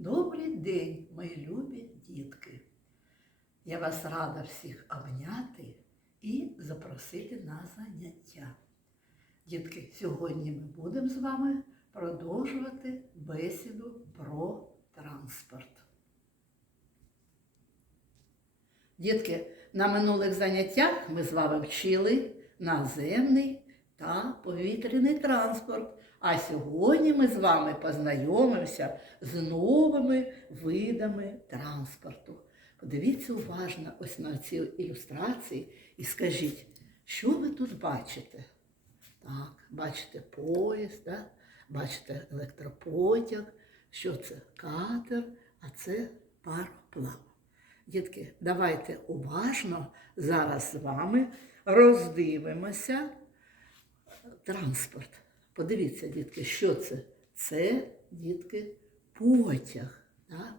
Добрий день, мої любі дітки. Я вас рада всіх обняти і запросити на заняття. Дітки, сьогодні ми будемо з вами продовжувати бесіду про транспорт. Дітки, на минулих заняттях ми з вами вчили наземний та повітряний транспорт. А сьогодні ми з вами познайомимося з новими видами транспорту. Подивіться уважно ось на ці ілюстрації і скажіть, що ви тут бачите? Так, бачите поїзд, да? бачите електропотяг, що це катер, а це пароплав. Дітки, давайте уважно зараз з вами роздивимося транспорт. Подивіться, дітки, що це? Це, дітки, потяг. Да?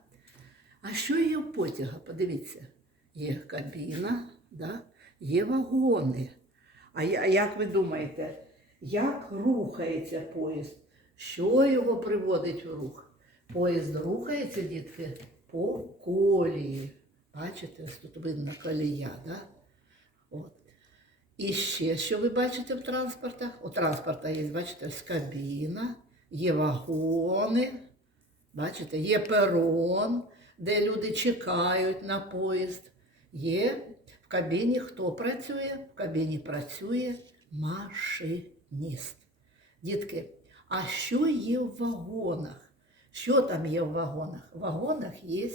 А що є в потяга? Подивіться, є кабіна, да? є вагони. А як ви думаєте, як рухається поїзд? Що його приводить в рух? Поїзд рухається, дітки, по колії. Бачите, тут видно колія, да? І ще що ви бачите в транспортах? У транспорта є, бачите, ось кабіна, є вагони, бачите, є перон, де люди чекають на поїзд. Є в кабіні хто працює? В кабіні працює машиніст. Дітки, а що є в вагонах? Що там є в вагонах? В вагонах є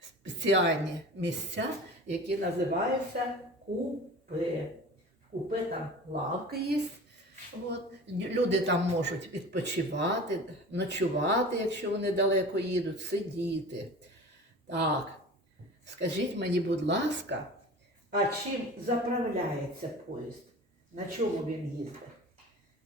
спеціальні місця, які називаються купе. Купе там лавки є. От. Люди там можуть відпочивати, ночувати, якщо вони далеко їдуть, сидіти. Так, скажіть мені, будь ласка, а чим заправляється поїзд? На чому він їздить?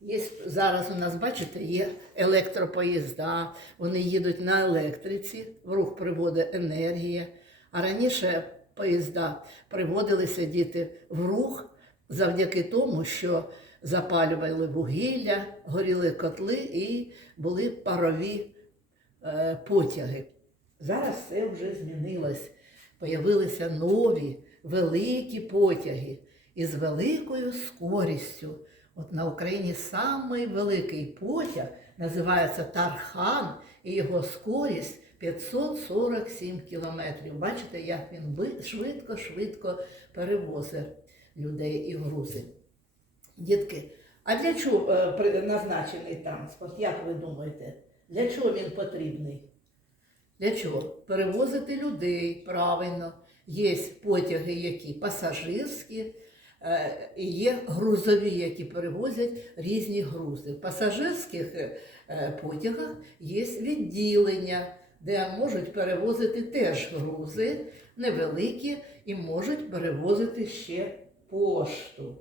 Є, зараз у нас, бачите, є електропоїзда, вони їдуть на електриці, в рух приводить енергія. А раніше поїзда приводилися діти в рух завдяки тому, що запалювали вугілля, горіли котли і були парові е, потяги. Зараз все вже змінилось. Появилися нові великі потяги із великою скорістю. От на Україні самий великий потяг називається Тархан, і його скорість 547 кілометрів. Бачите, як він швидко-швидко перевозить людей і грузи. Дітки, а для чого е, назначений транспорт? Як ви думаєте? Для чого він потрібний? Для чого? Перевозити людей правильно. Є потяги, які пасажирські, е, є грузові, які перевозять різні грузи. В пасажирських е, потягах є відділення, де можуть перевозити теж грузи невеликі і можуть перевозити ще пошту.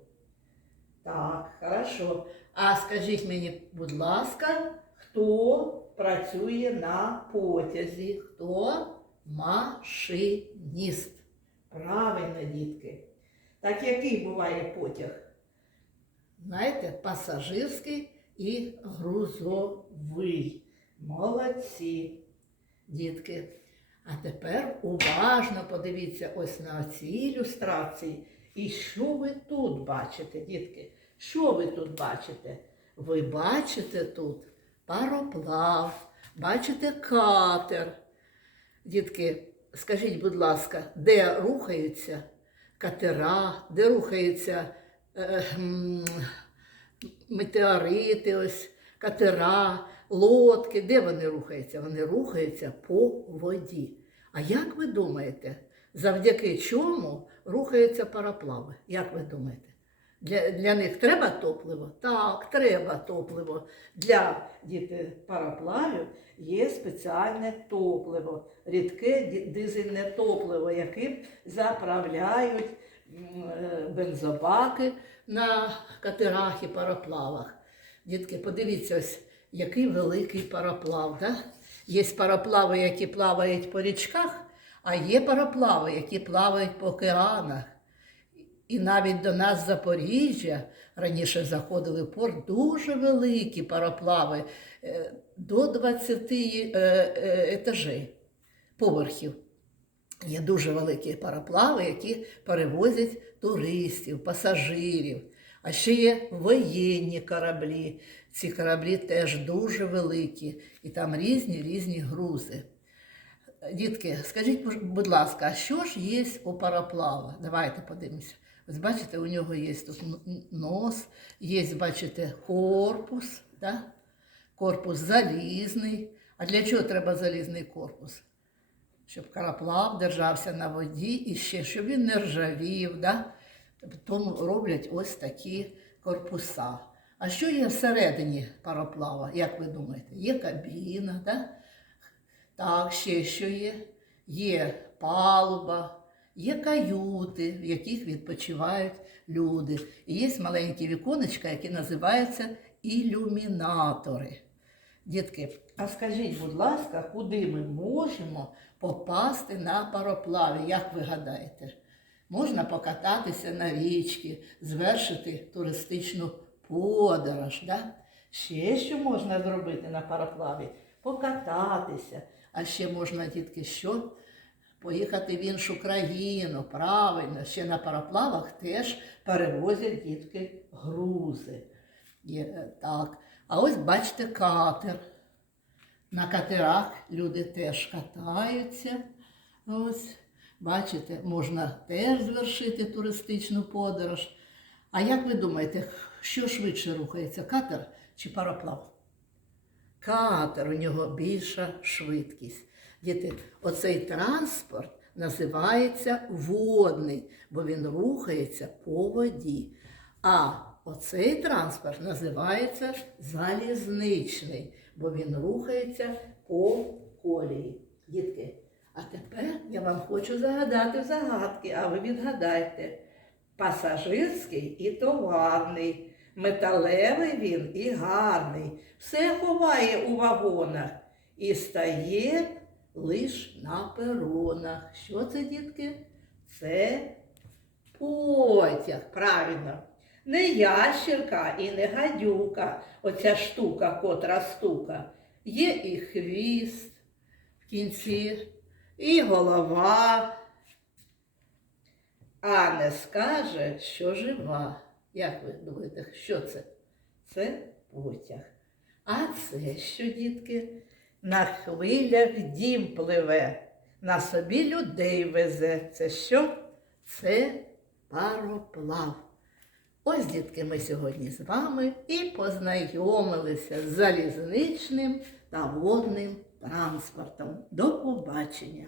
Так, хорошо. А скажіть мені, будь ласка, хто працює на потязі? Хто машиніст? Правильно, дітки. Так який буває потяг? Знаєте, пасажирський і грузовий. Молодці, дітки. А тепер уважно подивіться ось на ці ілюстрації. І що ви тут бачите, дітки? Що ви тут бачите? Ви бачите тут пароплав, бачите катер. Дітки, скажіть, будь ласка, де рухаються катера, де рухаються е, метеорити, ось, катера, лодки, де вони рухаються? Вони рухаються по воді. А як ви думаєте, завдяки чому рухаються пароплави? Як ви думаєте? Для, для них треба топливо? Так, треба топливо. Для діти пароплавів є спеціальне топливо, рідке дизельне топливо, яким заправляють е, бензобаки на катерах і пароплавах. Дітки, подивіться, ось який великий пароплав. Да? Є пароплави, які плавають по річках, а є пароплави, які плавають по океанах. І навіть до нас Запоріжжя раніше заходили в порт дуже великі пароплави, е, до 20 е, е, етажей, поверхів. Є дуже великі пароплави, які перевозять туристів, пасажирів. А ще є воєнні кораблі. Ці кораблі теж дуже великі, і там різні різні грузи. Дітки, скажіть, будь- ласка, а що ж є у пароплава? Давайте подивимося. Ось бачите, у нього є тут нос, є, бачите, корпус, да? корпус залізний. А для чого треба залізний корпус? Щоб пароплав держався на воді і ще щоб він не ржавів. Да? Тому роблять ось такі корпуса. А що є всередині пароплава, як ви думаєте? Є кабіна, да? так, ще що є? Є палуба, є каюти, в яких відпочивають люди. І є маленькі віконечка, які називаються ілюмінатори. Дітки, а скажіть, будь ласка, куди ми можемо попасти на пароплаві? Як ви гадаєте? Можна покататися на річці, звершити туристичну подорож. Да? Ще що можна зробити на пароплаві? Покататися. А ще можна, дітки, що? Поїхати в іншу країну, правильно, ще на пароплавах теж перевозять дітки грузи. Є, е, так. А ось бачите катер. На катерах люди теж катаються. Ось, бачите, можна теж звершити туристичну подорож. А як ви думаєте, що швидше рухається, катер чи пароплав? Катер, у нього більша швидкість. Діти, оцей транспорт називається водний, бо він рухається по воді. А оцей транспорт називається залізничний, бо він рухається по колії. Дітки, а тепер я вам хочу загадати загадки, а ви відгадайте. Пасажирський і товарний, металевий він і гарний, все ховає у вагонах і стає лиш на перонах. Що це, дітки? Це потяг, правильно. Не ящерка і не гадюка, оця штука, котра стука. Є і хвіст в кінці, і голова, а не скаже, що жива. Як ви думаєте, що це? Це потяг. А це що, дітки? На хвилях дім пливе, на собі людей везе. Це що? Це пароплав. Ось, дітки, ми сьогодні з вами і познайомилися з залізничним та водним транспортом. До побачення!